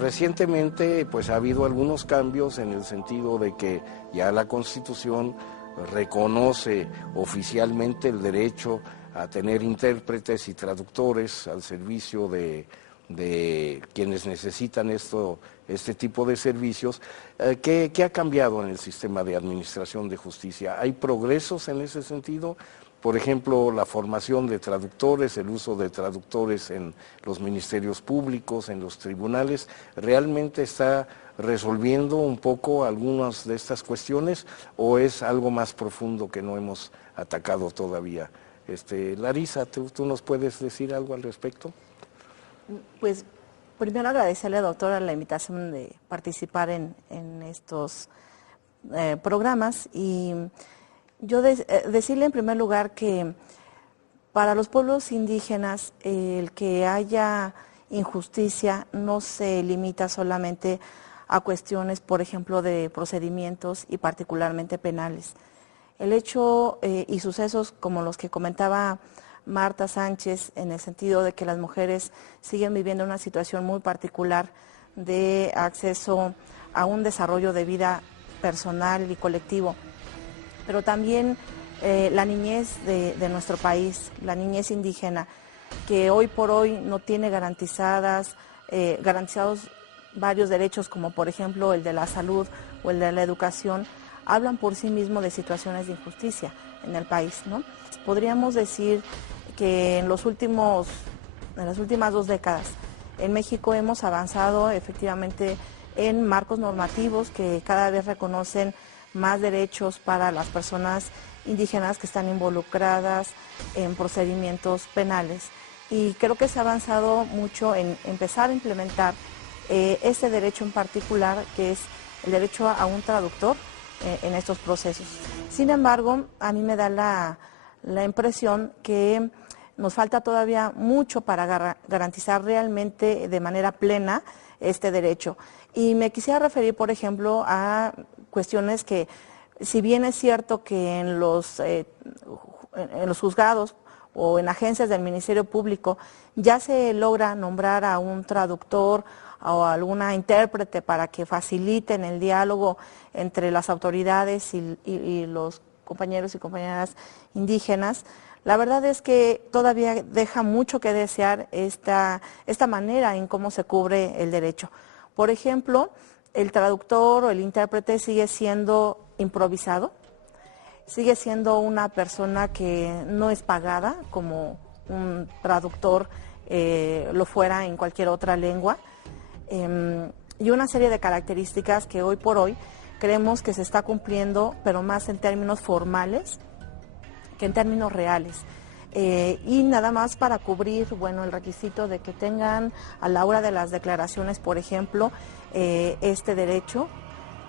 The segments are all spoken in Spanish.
Recientemente pues ha habido algunos cambios en el sentido de que ya la Constitución reconoce oficialmente el derecho a tener intérpretes y traductores al servicio de quienes necesitan este tipo de servicios. ¿Qué ha cambiado en el sistema de administración de justicia? ¿Hay progresos en ese sentido? Por ejemplo, la formación de traductores, el uso de traductores en los ministerios públicos, en los tribunales, ¿realmente está resolviendo un poco algunas de estas cuestiones o es algo más profundo que no hemos atacado todavía? Larisa, ¿tú nos puedes decir algo al respecto? Pues primero agradecerle, doctora, la invitación de participar en estos programas y yo decirle en primer lugar que para los pueblos indígenas el que haya injusticia no se limita solamente a cuestiones, por ejemplo, de procedimientos y particularmente penales. El hecho y sucesos como los que comentaba Marta Sánchez, en el sentido de que las mujeres siguen viviendo una situación muy particular de acceso a un desarrollo de vida personal y colectivo, pero también la niñez de nuestro país, la niñez indígena, que hoy por hoy no tiene garantizados varios derechos, como por ejemplo el de la salud o el de la educación, hablan por sí mismos de situaciones de injusticia en el país, ¿no? Podríamos decir que en las últimas 2 décadas en México hemos avanzado efectivamente en marcos normativos que cada vez reconocen más derechos para las personas indígenas que están involucradas en procedimientos penales. Y creo que se ha avanzado mucho en empezar a implementar este derecho en particular, que es el derecho a un traductor en estos procesos. Sin embargo, a mí me da la impresión que nos falta todavía mucho para garantizar realmente de manera plena este derecho. Y me quisiera referir, por ejemplo, a cuestiones que, si bien es cierto que en los juzgados o en agencias del Ministerio Público ya se logra nombrar a un traductor o alguna intérprete para que faciliten el diálogo entre las autoridades y los compañeros y compañeras indígenas, la verdad es que todavía deja mucho que desear esta manera en cómo se cubre el derecho. Por ejemplo, el traductor o el intérprete sigue siendo improvisado, sigue siendo una persona que no es pagada como un traductor lo fuera en cualquier otra lengua, y una serie de características que hoy por hoy creemos que se está cumpliendo, pero más en términos formales que en términos reales. Y nada más para cubrir, bueno, el requisito de que tengan a la hora de las declaraciones, por ejemplo, este derecho,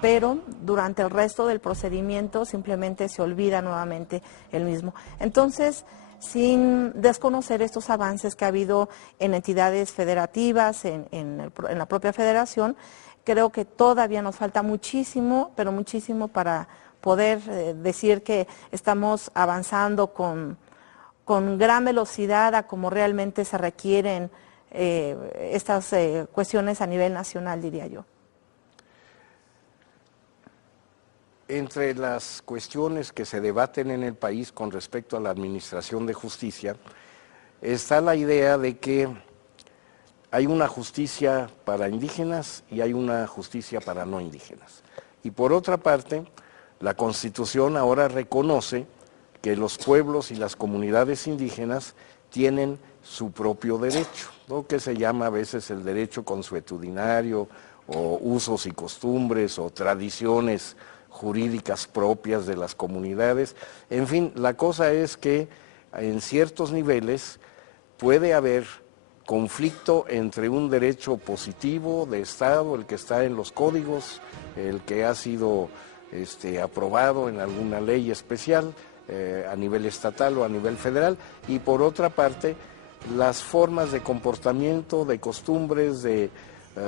pero durante el resto del procedimiento simplemente se olvida nuevamente el mismo. Entonces, sin desconocer estos avances que ha habido en entidades federativas, en la propia federación, creo que todavía nos falta muchísimo, pero muchísimo para poder decir que estamos avanzando con gran velocidad a como realmente se requieren estas cuestiones a nivel nacional, diría yo. Entre las cuestiones que se debaten en el país con respecto a la administración de justicia, está la idea de que hay una justicia para indígenas y hay una justicia para no indígenas. Y por otra parte, la Constitución ahora reconoce que los pueblos y las comunidades indígenas tienen su propio derecho, ¿no? Que se llama a veces el derecho consuetudinario o usos y costumbres o tradiciones jurídicas propias de las comunidades. En fin, la cosa es que en ciertos niveles puede haber conflicto entre un derecho positivo de Estado, el que está en los códigos, el que ha sido aprobado en alguna ley especial a nivel estatal o a nivel federal, y por otra parte las formas de comportamiento, de costumbres, de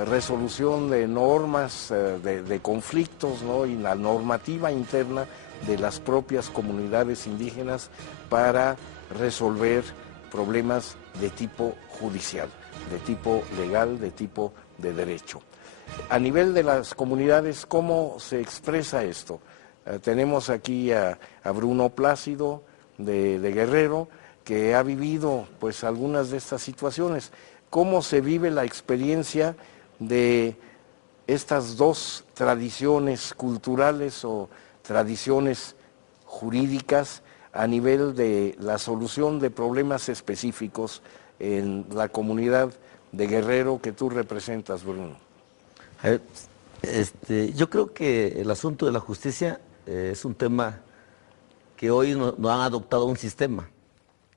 resolución de normas, de conflictos, ¿no? Y la normativa interna de las propias comunidades indígenas para resolver problemas de tipo judicial, de tipo legal, de tipo de derecho. A nivel de las comunidades, ¿cómo se expresa esto? Tenemos aquí a Bruno Plácido de Guerrero, que ha vivido pues algunas de estas situaciones. ¿Cómo se vive la experiencia de estas dos tradiciones culturales o tradiciones jurídicas a nivel de la solución de problemas específicos en la comunidad de Guerrero que tú representas, Bruno? A ver, yo creo que el asunto de la justicia es un tema que hoy no han adoptado un sistema.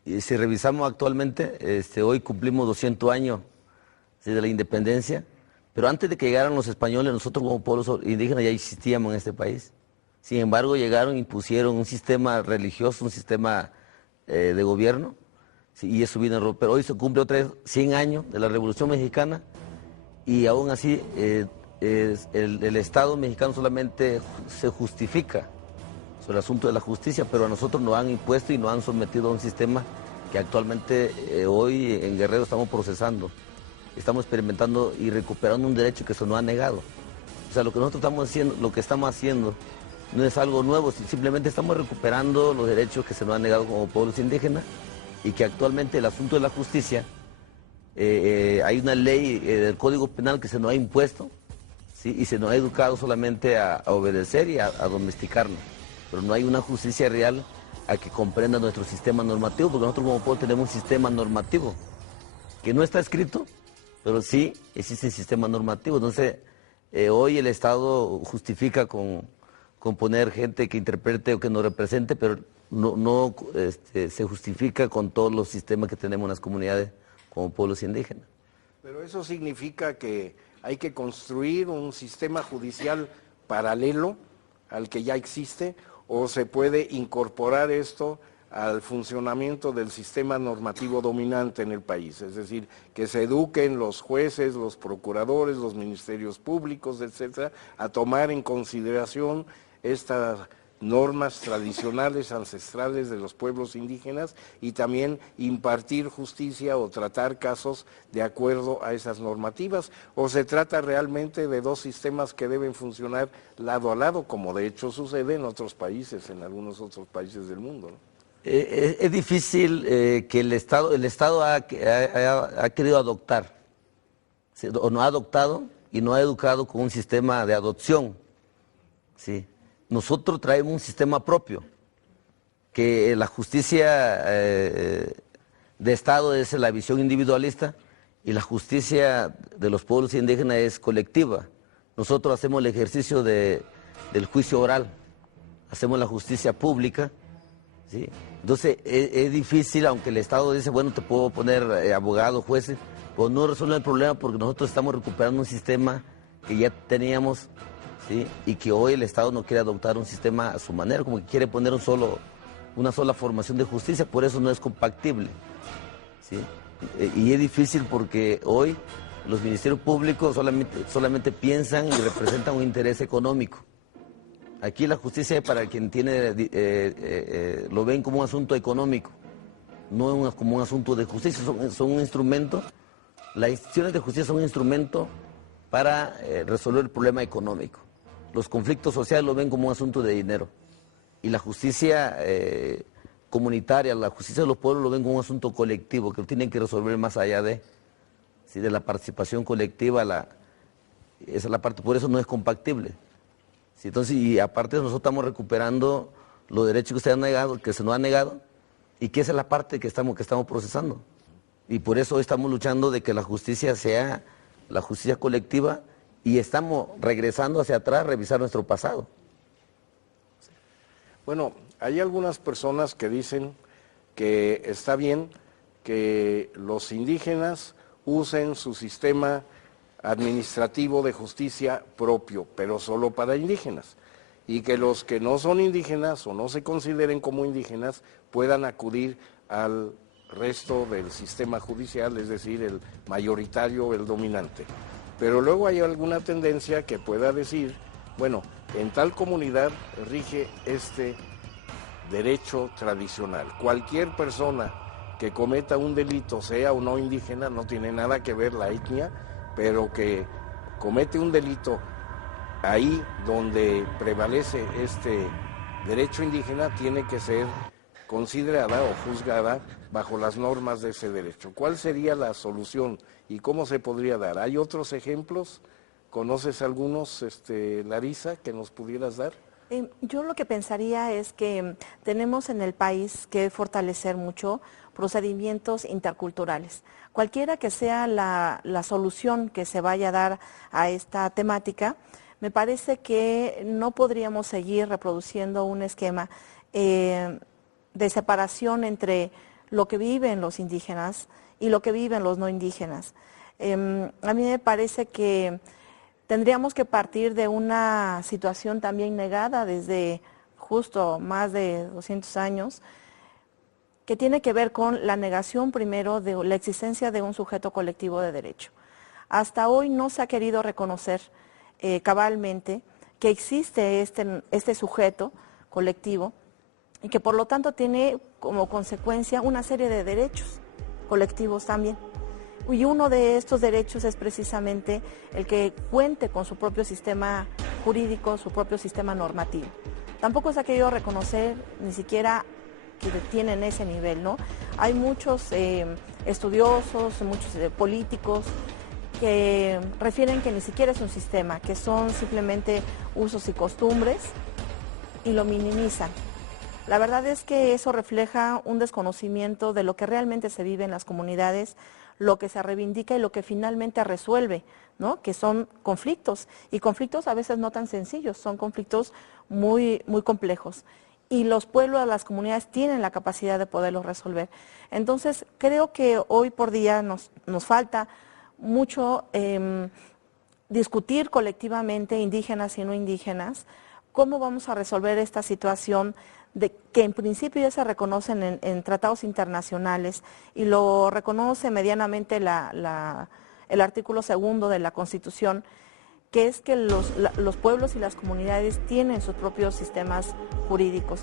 Y si revisamos actualmente, hoy cumplimos 200 años de la independencia, pero antes de que llegaran los españoles, nosotros como pueblos indígenas ya existíamos en este país. Sin embargo, llegaron e impusieron un sistema religioso, un sistema de gobierno, ¿sí? Y eso vino a romper. Hoy se cumple otra vez 100 años de la Revolución Mexicana y aún así el Estado mexicano solamente se justifica sobre el asunto de la justicia, pero a nosotros nos han impuesto y nos han sometido a un sistema que actualmente hoy en Guerrero estamos procesando. Estamos experimentando y recuperando un derecho que se nos ha negado. O sea, lo que nosotros estamos haciendo no es algo nuevo, simplemente estamos recuperando los derechos que se nos han negado como pueblos indígenas y que actualmente el asunto de la justicia, hay una ley del Código Penal que se nos ha impuesto, ¿sí? Y se nos ha educado solamente a obedecer y a domesticarnos, pero no hay una justicia real a que comprenda nuestro sistema normativo, porque nosotros como pueblo tenemos un sistema normativo que no está escrito, pero sí existe el sistema normativo. Entonces, hoy el Estado justifica con poner gente que interprete o que nos represente, pero no se justifica con todos los sistemas que tenemos en las comunidades como pueblos indígenas. Pero eso significa que hay que construir un sistema judicial paralelo al que ya existe, o se puede incorporar esto al funcionamiento del sistema normativo dominante en el país, es decir, que se eduquen los jueces, los procuradores, los ministerios públicos, etcétera, a tomar en consideración estas normas tradicionales, ancestrales de los pueblos indígenas y también impartir justicia o tratar casos de acuerdo a esas normativas, o se trata realmente de dos sistemas que deben funcionar lado a lado, como de hecho sucede en otros países, en algunos otros países del mundo, ¿no? Es difícil que el Estado ha querido adoptar, ¿sí? O no ha adoptado y no ha educado con un sistema de adopción, ¿sí? Nosotros traemos un sistema propio, que la justicia de Estado es la visión individualista y la justicia de los pueblos indígenas es colectiva. Nosotros hacemos el ejercicio del juicio oral, hacemos la justicia pública, ¿sí? Entonces es difícil, aunque el Estado dice, bueno, te puedo poner abogados, jueces, pues no resuelve el problema porque nosotros estamos recuperando un sistema que ya teníamos, ¿sí? Y que hoy el Estado no quiere adoptar un sistema a su manera, como que quiere poner una sola formación de justicia, por eso no es compatible, ¿sí? Y es difícil porque hoy los ministerios públicos solamente piensan y representan un interés económico. Aquí la justicia para quien tiene, lo ven como un asunto económico, no como un asunto de justicia, son un instrumento, las instituciones de justicia son un instrumento para resolver el problema económico. Los conflictos sociales lo ven como un asunto de dinero y la justicia comunitaria, la justicia de los pueblos lo ven como un asunto colectivo que lo tienen que resolver más allá de la participación colectiva, esa es la parte, por eso no es compatible. ¿Sí? Entonces, y aparte nosotros estamos recuperando los derechos que se nos han negado y que esa es la parte que estamos procesando. Y por eso hoy estamos luchando de que la justicia sea la justicia colectiva y estamos regresando hacia atrás a revisar nuestro pasado. Bueno, hay algunas personas que dicen que está bien que los indígenas usen su sistema administrativo de justicia propio, pero solo para indígenas, y que los que no son indígenas o no se consideren como indígenas puedan acudir al resto del sistema judicial, es decir, el mayoritario, el dominante. Pero luego hay alguna tendencia que pueda decir, bueno, en tal comunidad rige este derecho tradicional. Cualquier persona que cometa un delito, sea o no indígena, no tiene nada que ver la etnia, pero que comete un delito ahí donde prevalece este derecho indígena, tiene que ser considerada o juzgada bajo las normas de ese derecho. ¿Cuál sería la solución y cómo se podría dar? ¿Hay otros ejemplos? ¿Conoces algunos, Larisa, que nos pudieras dar? Yo lo que pensaría es que tenemos en el país que fortalecer mucho procedimientos interculturales. Cualquiera que sea la solución que se vaya a dar a esta temática, me parece que no podríamos seguir reproduciendo un esquema de separación entre lo que viven los indígenas y lo que viven los no indígenas. A mí me parece que tendríamos que partir de una situación también negada desde justo más de 200 años, que tiene que ver con la negación primero de la existencia de un sujeto colectivo de derecho. Hasta hoy no se ha querido reconocer cabalmente que existe este sujeto colectivo y que por lo tanto tiene como consecuencia una serie de derechos colectivos también. Y uno de estos derechos es precisamente el que cuente con su propio sistema jurídico, su propio sistema normativo. Tampoco se ha querido reconocer ni siquiera que tienen ese nivel, ¿no? Hay muchos estudiosos, muchos políticos que refieren que ni siquiera es un sistema, que son simplemente usos y costumbres y lo minimizan. La verdad es que eso refleja un desconocimiento de lo que realmente se vive en las comunidades, lo que se reivindica y lo que finalmente resuelve, ¿no? Que son conflictos, y conflictos a veces no tan sencillos, son conflictos muy, muy complejos. Y los pueblos, las comunidades tienen la capacidad de poderlos resolver. Entonces, creo que hoy por día nos falta mucho discutir colectivamente, indígenas y no indígenas, cómo vamos a resolver esta situación de que en principio ya se reconocen en tratados internacionales y lo reconoce medianamente el artículo 2 de la Constitución, que es que los pueblos y las comunidades tienen sus propios sistemas jurídicos,